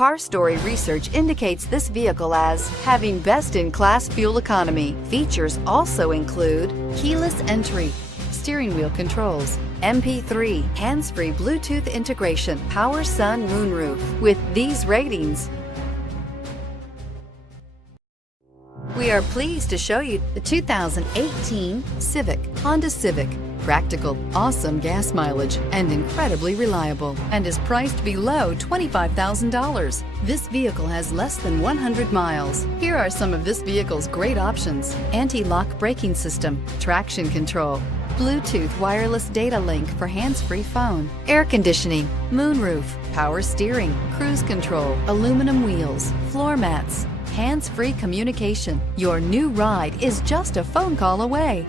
Car Story research indicates this vehicle as having best-in-class fuel economy. Features also include keyless entry, steering wheel controls, MP3, hands-free Bluetooth integration, power sun moonroof. With these ratings, we are pleased to show you the 2018 Honda Civic. Practical, awesome gas mileage, and incredibly reliable, and is priced below $25,000. This vehicle has less than 100 miles. Here are some of this vehicle's great options: anti-lock braking system, traction control, Bluetooth wireless data link for hands-free phone, air conditioning, moonroof, power steering, cruise control, aluminum wheels, floor mats, hands-free communication. Your new ride is just a phone call away.